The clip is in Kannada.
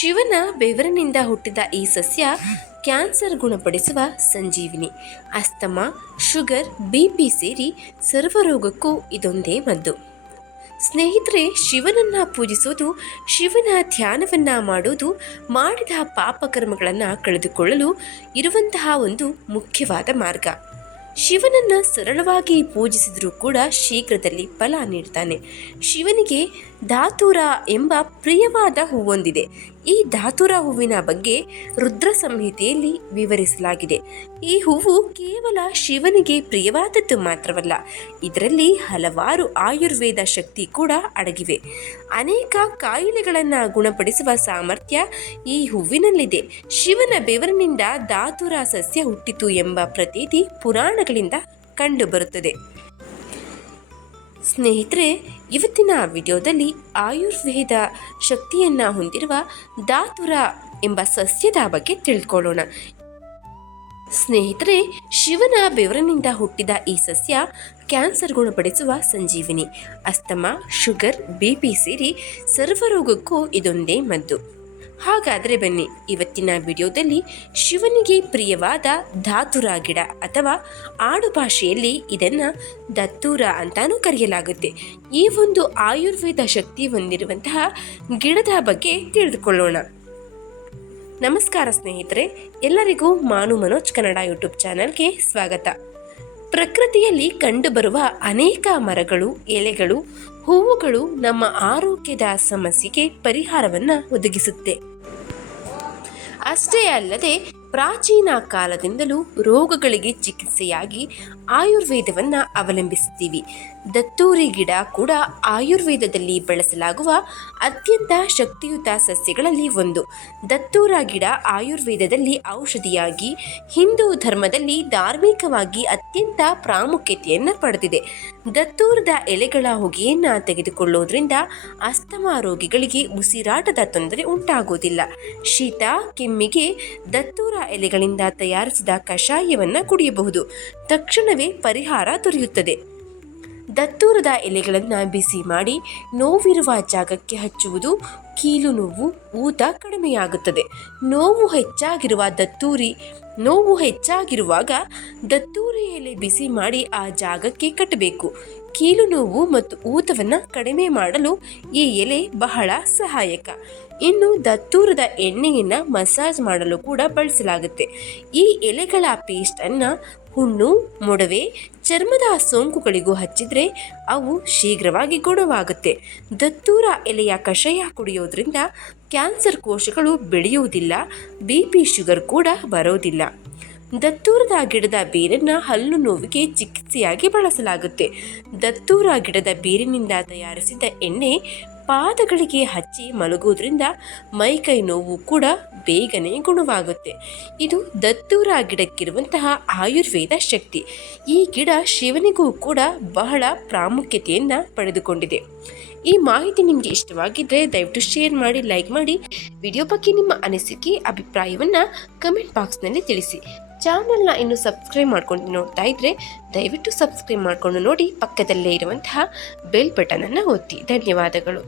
ಶಿವನ ಬೆವರಿನಿಂದ ಹುಟ್ಟಿದ ಈ ಸಸ್ಯ ಕ್ಯಾನ್ಸರ್ ಗುಣಪಡಿಸುವ ಸಂಜೀವಿನಿ. ಅಸ್ತಮ, ಶುಗರ್, ಬಿ ಪಿ ಸೇರಿ ಸರ್ವರೋಗಕ್ಕೂ ಇದೊಂದೇ ಮದ್ದು. ಸ್ನೇಹಿತರೆ, ಶಿವನನ್ನ ಪೂಜಿಸೋದು, ಶಿವನ ಧ್ಯಾನವನ್ನ ಮಾಡೋದು, ಮಾಡಿದ ಪಾಪಕರ್ಮಗಳನ್ನು ಕಳೆದುಕೊಳ್ಳಲು ಇರುವಂತಹ ಒಂದು ಮುಖ್ಯವಾದ ಮಾರ್ಗ. ಶಿವನನ್ನ ಸರಳವಾಗಿ ಪೂಜಿಸಿದರೂ ಕೂಡ ಶೀಘ್ರದಲ್ಲಿ ಫಲ ನೀಡ್ತಾನೆ. ಶಿವನಿಗೆ ಧಾತುರ ಎಂಬ ಪ್ರಿಯವಾದ ಹೂವೊಂದಿದೆ. ಈ ಧಾತುರ ಹೂವಿನ ಬಗ್ಗೆ ರುದ್ರ ಸಂಹಿತೆಯಲ್ಲಿ ವಿವರಿಸಲಾಗಿದೆ. ಈ ಹೂವು ಕೇವಲ ಶಿವನಿಗೆ ಪ್ರಿಯವಾದದ್ದು ಮಾತ್ರವಲ್ಲ, ಇದರಲ್ಲಿ ಹಲವಾರು ಆಯುರ್ವೇದ ಶಕ್ತಿ ಕೂಡ ಅಡಗಿವೆ. ಅನೇಕ ಕಾಯಿಲೆಗಳನ್ನು ಗುಣಪಡಿಸುವ ಸಾಮರ್ಥ್ಯ ಈ ಹೂವಿನಲ್ಲಿದೆ. ಶಿವನ ಬೆವರಿನಿಂದ ಧಾತುರ ಸಸ್ಯ ಹುಟ್ಟಿತು ಎಂಬ ಪ್ರತೀತಿ ಪುರಾಣಗಳಿಂದ ಕಂಡುಬರುತ್ತದೆ. ಸ್ನೇಹಿತರೆ, ಇವತ್ತಿನ ವಿಡಿಯೋದಲ್ಲಿ ಆಯುರ್ವೇದ ಶಕ್ತಿಯನ್ನು ಹೊಂದಿರುವ ದಾತುರ ಎಂಬ ಸಸ್ಯದ ಬಗ್ಗೆ ತಿಳ್ಕೊಳ್ಳೋಣ. ಸ್ನೇಹಿತರೆ, ಶಿವನ ಬೆವರಿನಿಂದ ಹುಟ್ಟಿದ ಈ ಸಸ್ಯ ಕ್ಯಾನ್ಸರ್ ಗುಣಪಡಿಸುವ ಸಂಜೀವಿನಿ. ಅಸ್ತಮ, ಶುಗರ್ ಬಿಪಿ ಸೇರಿ ಸರ್ವರೋಗಕ್ಕೂ ಇದೊಂದೇ ಮದ್ದು. ಹಾಗಾದರೆ ಬನ್ನಿ, ಇವತ್ತಿನ ವಿಡಿಯೋದಲ್ಲಿ ಶಿವನಿಗೆ ಪ್ರಿಯವಾದ ಧಾತುರ ಗಿಡ ಅಥವಾ ಆಡು ಭಾಷೆಯಲ್ಲಿ ಇದನ್ನು ದತ್ತೂರ ಅಂತಾನೂ ಕರೆಯಲಾಗುತ್ತೆ. ಈ ಒಂದು ಆಯುರ್ವೇದ ಶಕ್ತಿ ಹೊಂದಿರುವಂತಹ ಗಿಡದ ಬಗ್ಗೆ ತಿಳಿದುಕೊಳ್ಳೋಣ. ನಮಸ್ಕಾರ ಸ್ನೇಹಿತರೆ, ಎಲ್ಲರಿಗೂ ಮಾನು ಮನೋಜ್ ಕನ್ನಡ ಯೂಟ್ಯೂಬ್ ಚಾನಲ್ಗೆ ಸ್ವಾಗತ. ಪ್ರಕೃತಿಯಲ್ಲಿ ಕಂಡುಬರುವ ಅನೇಕ ಮರಗಳು, ಎಲೆಗಳು, ಹೂವುಗಳು ನಮ್ಮ ಆರೋಗ್ಯದ ಸಮಸ್ಯೆಗೆ ಪರಿಹಾರವನ್ನು ಒದಗಿಸುತ್ತೆ. ಅಷ್ಟೇ ಅಲ್ಲದೆ ಪ್ರಾಚೀನ ಕಾಲದಿಂದಲೂ ರೋಗಗಳಿಗೆ ಚಿಕಿತ್ಸೆಯಾಗಿ ಆಯುರ್ವೇದವನ್ನು ಅವಲಂಬಿಸುತ್ತೀವಿ ದತ್ತೂರಿ ಗಿಡ ಕೂಡ ಆಯುರ್ವೇದದಲ್ಲಿ ಬಳಸಲಾಗುವ ಅತ್ಯಂತ ಶಕ್ತಿಯುತ ಸಸ್ಯಗಳಲ್ಲಿ ಒಂದು. ದತ್ತೂರ ಗಿಡ ಆಯುರ್ವೇದದಲ್ಲಿ ಔಷಧಿಯಾಗಿ, ಹಿಂದೂ ಧರ್ಮದಲ್ಲಿ ಧಾರ್ಮಿಕವಾಗಿ ಅತ್ಯಂತ ಪ್ರಾಮುಖ್ಯತೆಯನ್ನು ಪಡೆದಿದೆ. ದತ್ತೂರದ ಎಲೆಗಳ ಹೊಗೆಯನ್ನು ತೆಗೆದುಕೊಳ್ಳುವುದರಿಂದ ಅಸ್ತಮಾ ರೋಗಿಗಳಿಗೆ ಉಸಿರಾಟದ ತೊಂದರೆ ಉಂಟಾಗುವುದಿಲ್ಲ. ಶೀತ, ಕೆಮ್ಮಿಗೆ ದತ್ತೂರ ಎಲೆಗಳಿಂದ ತಯಾರಿಸಿದ ಕಷಾಯವನ್ನು ಕುಡಿಯಬಹುದು. ತಕ್ಷಣವೇ ಪರಿಹಾರ ದೊರೆಯುತ್ತದೆ. ದತ್ತೂರದ ಎಲೆಗಳನ್ನು ಬಿಸಿ ಮಾಡಿ ನೋವಿರುವ ಜಾಗಕ್ಕೆ ಹಚ್ಚುವುದು ಕೀಲು ನೋವು, ಊತ ಕಡಿಮೆಯಾಗುತ್ತದೆ. ನೋವು ಹೆಚ್ಚಾಗಿರುವ ದತ್ತೂರಿ, ನೋವು ಹೆಚ್ಚಾಗಿರುವಾಗ ದತ್ತೂರಿ ಎಲೆ ಬಿಸಿ ಮಾಡಿ ಆ ಜಾಗಕ್ಕೆ ಕಟ್ಟಬೇಕು. ಕೀಲು ನೋವು ಮತ್ತು ಊತವನ್ನು ಕಡಿಮೆ ಮಾಡಲು ಈ ಎಲೆ ಬಹಳ ಸಹಾಯಕ. ಇನ್ನು ದತ್ತೂರದ ಎಣ್ಣೆಯನ್ನು ಮಸಾಜ್ ಮಾಡಲು ಕೂಡ ಬಳಸಲಾಗುತ್ತೆ. ಈ ಎಲೆಗಳ ಪೇಸ್ಟನ್ನು ಹುಣ್ಣು, ಮೊಡವೆ, ಚರ್ಮದ ಸೋಂಕುಗಳಿಗೂ ಹಚ್ಚಿದರೆ ಅವು ಶೀಘ್ರವಾಗಿ ಗುಣವಾಗುತ್ತೆ ದತ್ತೂರ ಎಲೆಯ ಕಷಾಯ ಕುಡಿಯೋದ್ರಿಂದ ಕ್ಯಾನ್ಸರ್ ಕೋಶಗಳು ಬೆಳೆಯುವುದಿಲ್ಲ, ಬಿ ಪಿ ಶುಗರ್ ಕೂಡ ಬರೋದಿಲ್ಲ. ದತ್ತೂರದ ಗಿಡದ ಬೇರನ್ನು ಹಲ್ಲು ನೋವಿಗೆ ಚಿಕಿತ್ಸೆಯಾಗಿ ಬಳಸಲಾಗುತ್ತೆ. ದತ್ತೂರ ಗಿಡದ ಬೇರಿನಿಂದ ತಯಾರಿಸಿದ ಎಣ್ಣೆ ಪಾದಗಳಿಗೆ ಹಚ್ಚಿ ಮಲಗೋದ್ರಿಂದ ಮೈಕೈ ನೋವು ಕೂಡ ಬೇಗನೆ ಗುಣವಾಗುತ್ತೆ. ಇದು ದತ್ತೂರ ಗಿಡಕ್ಕಿರುವಂತಹ ಆಯುರ್ವೇದ ಶಕ್ತಿ. ಈ ಗಿಡ ಶಿವನಿಗೂ ಕೂಡ ಬಹಳ ಪ್ರಾಮುಖ್ಯತೆಯನ್ನು ಪಡೆದುಕೊಂಡಿದೆ. ಈ ಮಾಹಿತಿ ನಿಮಗೆ ಇಷ್ಟವಾಗಿದ್ದರೆ ದಯವಿಟ್ಟು ಶೇರ್ ಮಾಡಿ, ಲೈಕ್ ಮಾಡಿ. ವಿಡಿಯೋ ಬಗ್ಗೆ ನಿಮ್ಮ ಅನಿಸಿಕೆ, ಅಭಿಪ್ರಾಯವನ್ನು ಕಮೆಂಟ್ ಬಾಕ್ಸ್ನಲ್ಲಿ ತಿಳಿಸಿ. ಚಾನಲ್ನ ಇನ್ನು ಸಬ್ಸ್ಕ್ರೈಬ್ ಮಾಡ್ಕೊಂಡು ನೋಡ್ತಾ ಇದ್ದರೆ ದಯವಿಟ್ಟು ಸಬ್ಸ್ಕ್ರೈಬ್ ಮಾಡಿಕೊಂಡು ನೋಡಿ ಪಕ್ಕದಲ್ಲೇ ಇರುವಂತಹ ಬೆಲ್ ಬಟನನ್ನು ಒತ್ತಿ. ಧನ್ಯವಾದಗಳು.